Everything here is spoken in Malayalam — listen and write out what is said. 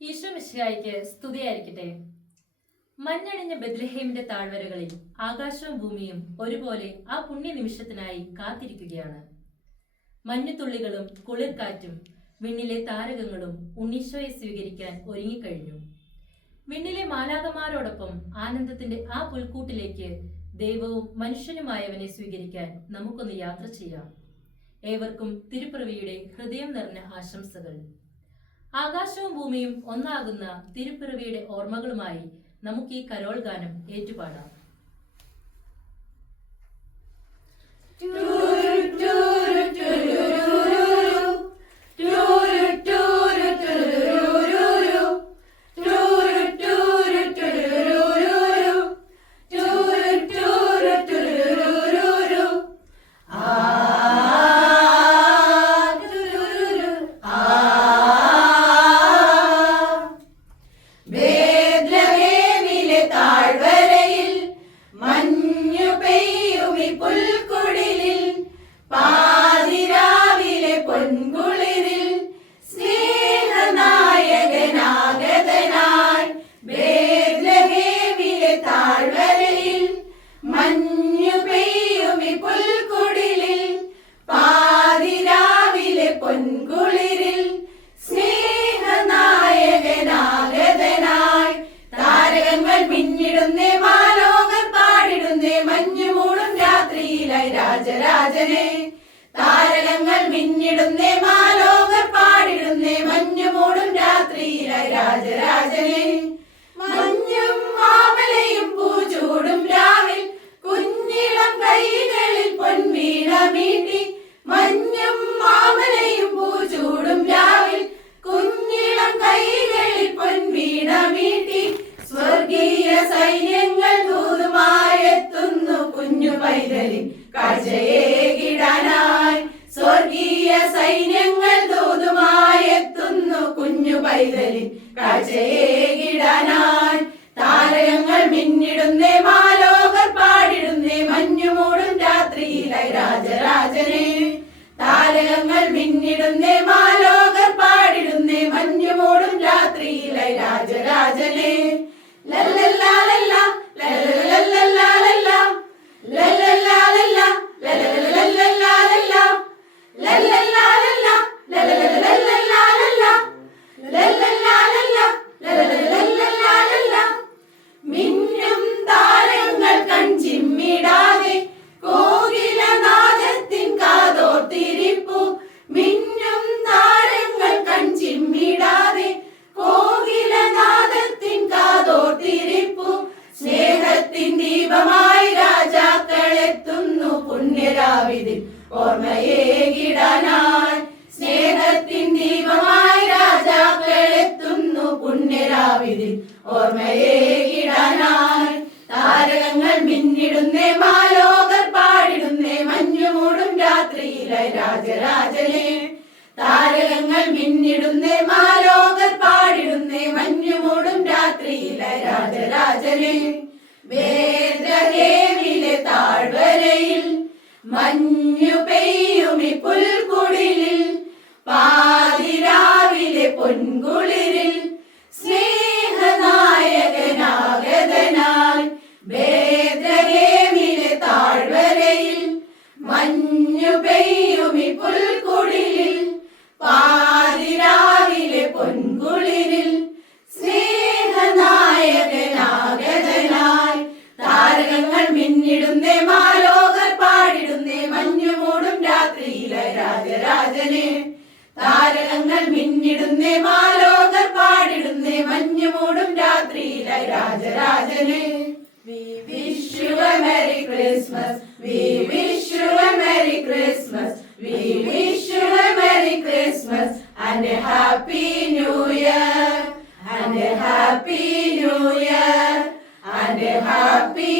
ഈശോ മിശിഹായ്ക്ക് സ്തുതിയായിരിക്കട്ടെ. മഞ്ഞണിഞ്ഞ ബെത്ലഹേമിന്റെ താഴ്വരകളിൽ ആകാശവും ഭൂമിയും ഒരുപോലെ ആ പുണ്യ നിമിഷത്തിനായി കാത്തിരിക്കുകയാണ്. മഞ്ഞുതുള്ളികളും കുളിർക്കാറ്റും വിണ്ണിലെ താരകങ്ങളും ഉണ്ണീശോയെ സ്വീകരിക്കാൻ ഒരുങ്ങിക്കഴിഞ്ഞു. വിണ്ണിലെ മാലാഖമാരോടൊപ്പം ആനന്ദത്തിന്റെ ആ പുൽക്കൂട്ടിലേക്ക് ദൈവവും മനുഷ്യനുമായവനെ സ്വീകരിക്കാൻ നമുക്കൊന്ന് യാത്ര ചെയ്യാം. ഏവർക്കും തിരുപ്പിറവിയുടെ ഹൃദയം നിറഞ്ഞ ആശംസകൾ. ആകാശവും ഭൂമിയും ഒന്നാകുന്ന തിരുപ്പിറവിയുടെ ഓർമ്മകളുമായി നമുക്ക് ഈ കരോൾ ഗാനം ഏറ്റുപാടാം. രാജരാജനെ താരകങ്ങൾ മിന്നിടുന്നേ, മാലോകർ പാടിടുന്നേ, മഞ്ഞുമൂടും രാത്രിയിലായി രാജരാജനെ. മഞ്ഞും മാമലയും പൂചൂടും രാവിൽ കുഞ്ഞിളം കൈകളിൽ പൊൻവീണ മീട്ടി. മഞ്ഞും മാമലയും പൂചൂടും രാവിൽ കുഞ്ഞിളം കൈകളിൽ പൊൻവീണ മീട്ടി. സ്വർഗീയ സൈന്യങ്ങൾ ദൂതുമായെത്തുന്നു കുഞ്ഞു പൈതലിൻ കാഴ്ചയേകിടാനായി. സ്വർഗീയ സൈന്യങ്ങൾ ദൂതുമായെത്തുന്നു കുഞ്ഞു പൈതലിൻ കാഴ്ചയേകിടാനായി. താരകങ്ങൾ മിന്നിടുന്നേ, മാലോകർ പാടിടുന്നേ, മഞ്ഞുമൂടും രാത്രിയിലായി രാജരാജനെ. താരകങ്ങൾ മിന്നിടുന്നേ, മാലോകർ പാടിടുന്നേ, മഞ്ഞുമൂടും രാത്രിയിലായി രാജരാജനെ. ലല്ലല്ലാലല്ല ലല്ലല്ലല്ലാലല്ല ലല്ലല്ലാലല്ല ലല്ലല്ലല്ലാലല്ല ലല്ലല്ലാലല്ല ലല്ലല്ലല്ലാലല്ല ലല്ലല്ലാലല്ല ലല്ലല്ലല്ലാലല്ല. മിന്നും താരങ്ങൾ കൺചിമ്മിടാതെ കോകിലനാദത്തിൻ കാതോർത്തിരിപ്പു. മിന്നും താരങ്ങൾ കൺചിമ്മിടാതെ കോകിലനാദത്തിൻ കാതോർത്തിരിപ്പു. സ്നേഹത്തിൻ ദീപമായി രാജാക്കളെത്തുന്നു പുണ്യരാവിതിൽ ഓർമ്മയേകിടാനായി. സ്നേഹത്തിൻ ദീപമായി രാജാക്കളെത്തുന്നു പുണ്യരാവിതിൽ ഓർമ്മയേകിടാനായി. താരകങ്ങൾ മിന്നിടുന്നേ, മാലോകർ പാടിടുന്നേ, മഞ്ഞുമൂടും രാത്രിയിലായി രാജരാജനെ. താരകങ്ങൾ മിന്നിടുന്നേ, മാലോകർ പാടിടുന്നേ, മഞ്ഞുമൂടും രാത്രിയിലായി രാജരാജനെ. ബേത്ലഹേമിലെ താഴ്വരയിൽ മഞ്ഞു പെയ്യുമി പുൽക്കുടിലിൽ പാതിരാവിലെ പൊൻകുളിരിൽ സ്നേഹനായകനാഗതനായി. ബേത്ലഹേമിലെ താഴ്വരയിൽ മഞ്ഞു പെയ്യുമി പുൽക്കുടിലിൽ പാതിരാവിലെ പൊൻകുളിരിൽ സ്നേഹനായകനാഗതനായി. താരകങ്ങൾ മിന്നിടുന്നേ, മാലോകർ പാടിടുന്നേ, മഞ്ഞുമൂടും രാത്രിയിലായി രാജരാജനെ. താരകങ്ങൾ മിന്നിടുന്നേ, മാലോകർ പാടിടുന്നേ, മഞ്ഞുമൂടും രാത്രിയിലായി രാജരാജനെ. We wish you a Merry Christmas. We wish you a Merry Christmas. We wish you a Merry Christmas and a Happy New Year. And a Happy New Year. And a Happy